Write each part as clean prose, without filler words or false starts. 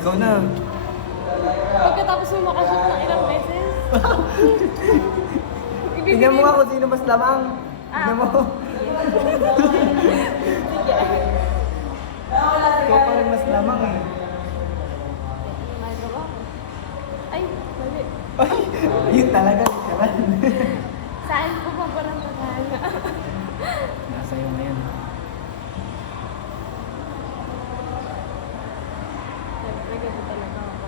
ikaw na. Pagkatapos mo makashoot ng ilang beses. Tingnan mo nga kung sino mas lamang. Tingnan mo. Ikaw pa rin mas lamang eh. May ba? Ay, mali. Ay, yun talaga, literal. Saan ko pa parang tatala? Nasa iyo na yun. Nagagawa talaga ako.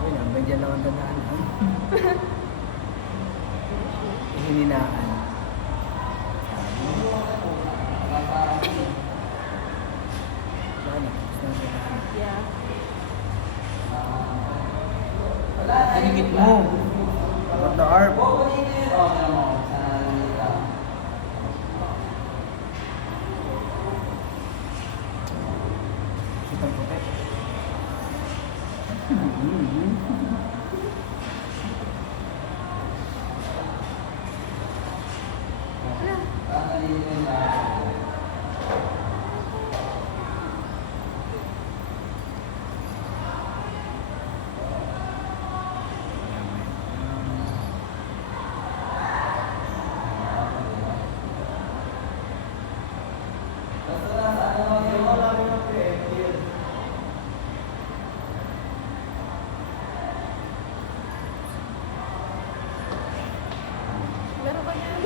Uy, hanggang dyan lang ang tandaan. Hininaan. Yeah. Anikit mo. What the arp? Kitang puti. Meron ka yan.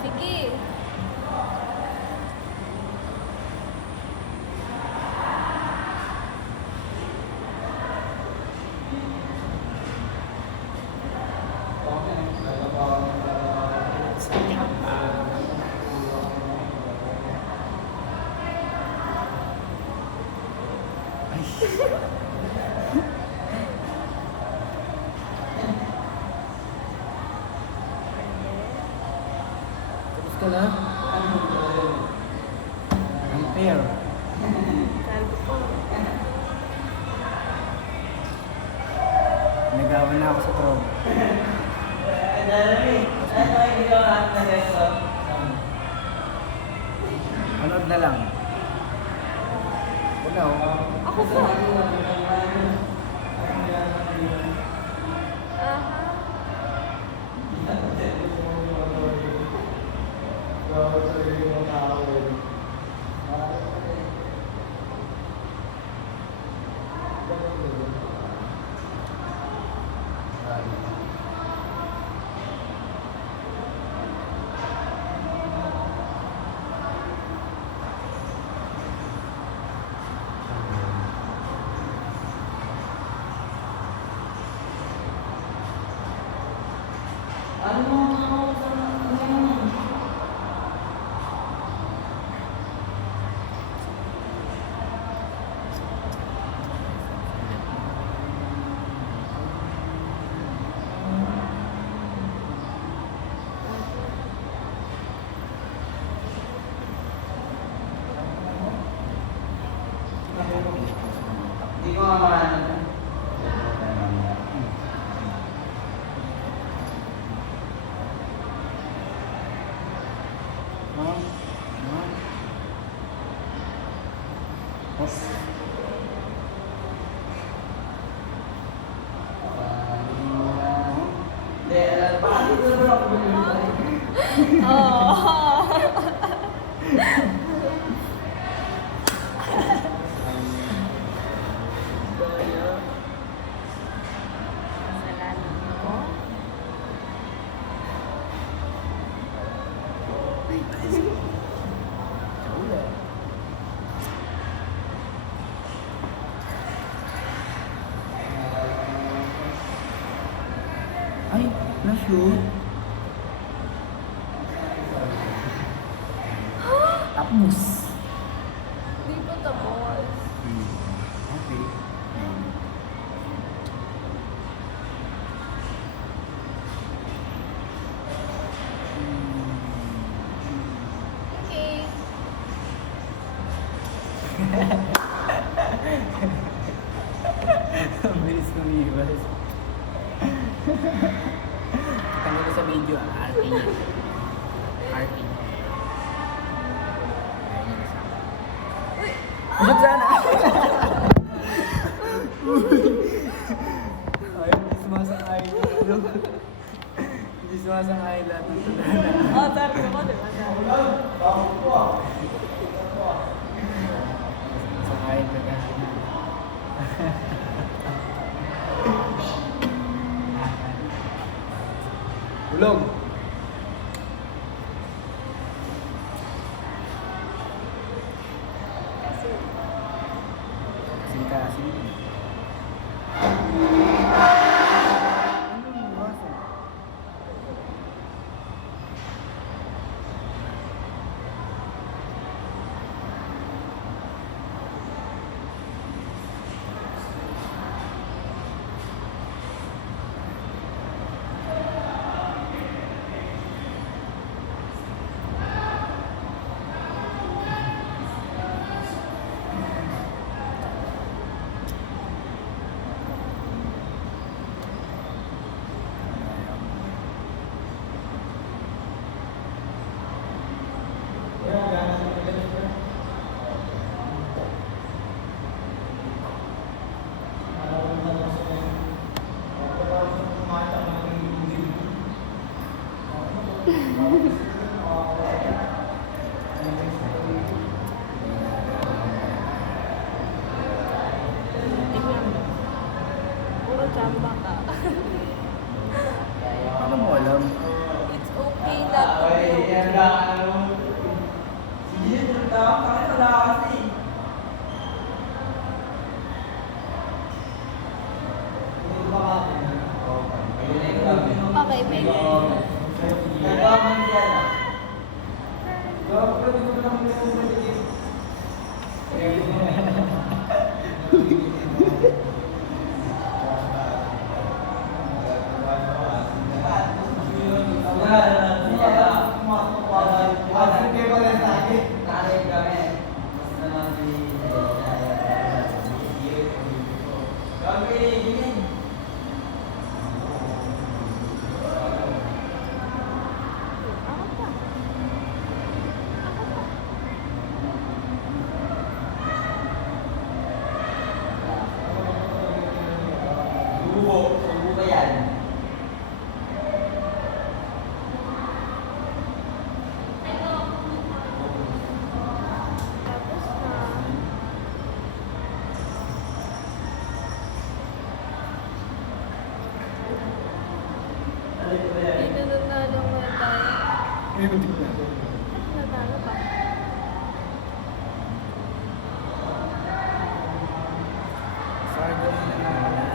Sige. Tapos ka na? Unfair. Sabi ko. Nagawa na ako sa throne. Manood na lang. Una oh. Ako po. Aha. Hindi ko nga maano. Hindi, bakit ito na ako Oh. Kasalanan ko. Ay, na-shoot. Tapos. Hindi pa tapos. Okay. Okay. Ang bilis kumiwas. Kita nyo sa video, RT niya. RT niya. Ayun yung isa. Ulit sana! Ay, hindi sumasangay. Hindi sumasangay lahat ng tulala. Oh, sorry ko, diba? Sangay na ka. Ulog! Kasing kasing. Ano yung baso? Tingnan mo. Puro chamba ka. Ano mo alam? It's okay not to Ay, be yan okay. na, ano. Sige, tama ka rin, wala kasi. Okay, pwede. Nagaman yan ah. Ako pa. Ako pa. Subo ba yan? Tapos na. Dito nanalo mo tayo. Ayun, hindi ko na. Nanalo ka. Sardo mo na wala.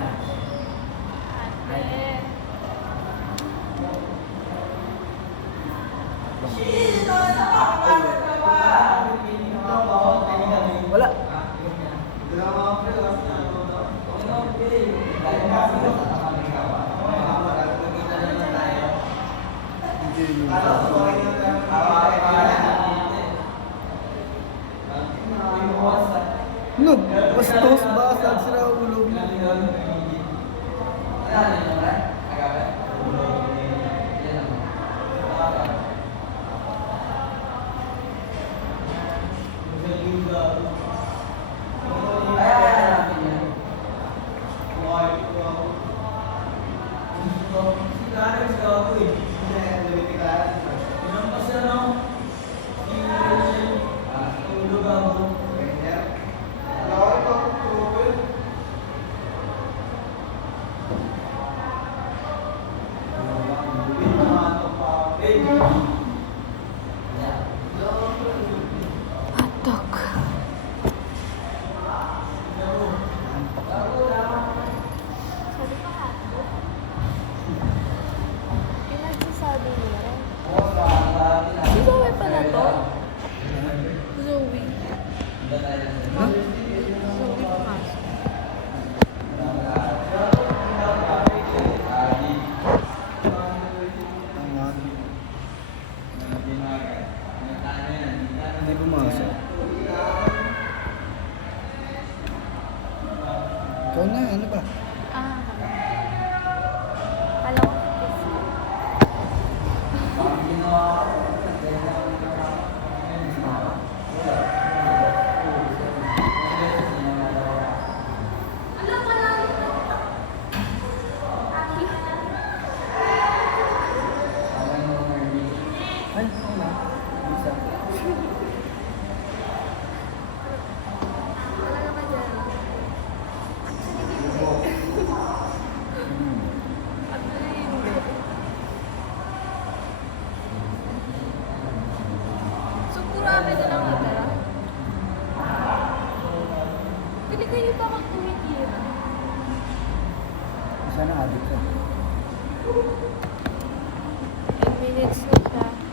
Ate. Wala. Hindi yun. No, bastos, basag sila ulo. Hotdog. Sabi ko hotdog. Yung nagsasabi niya rin. Si Zoe pala to. Zoe. Zoe pumasok. Hindi pumasok. Ikaw na, ano ba? Ah, Pwede kayo ba mag-tumitira? Sana adik ka. 10 minutes na siya.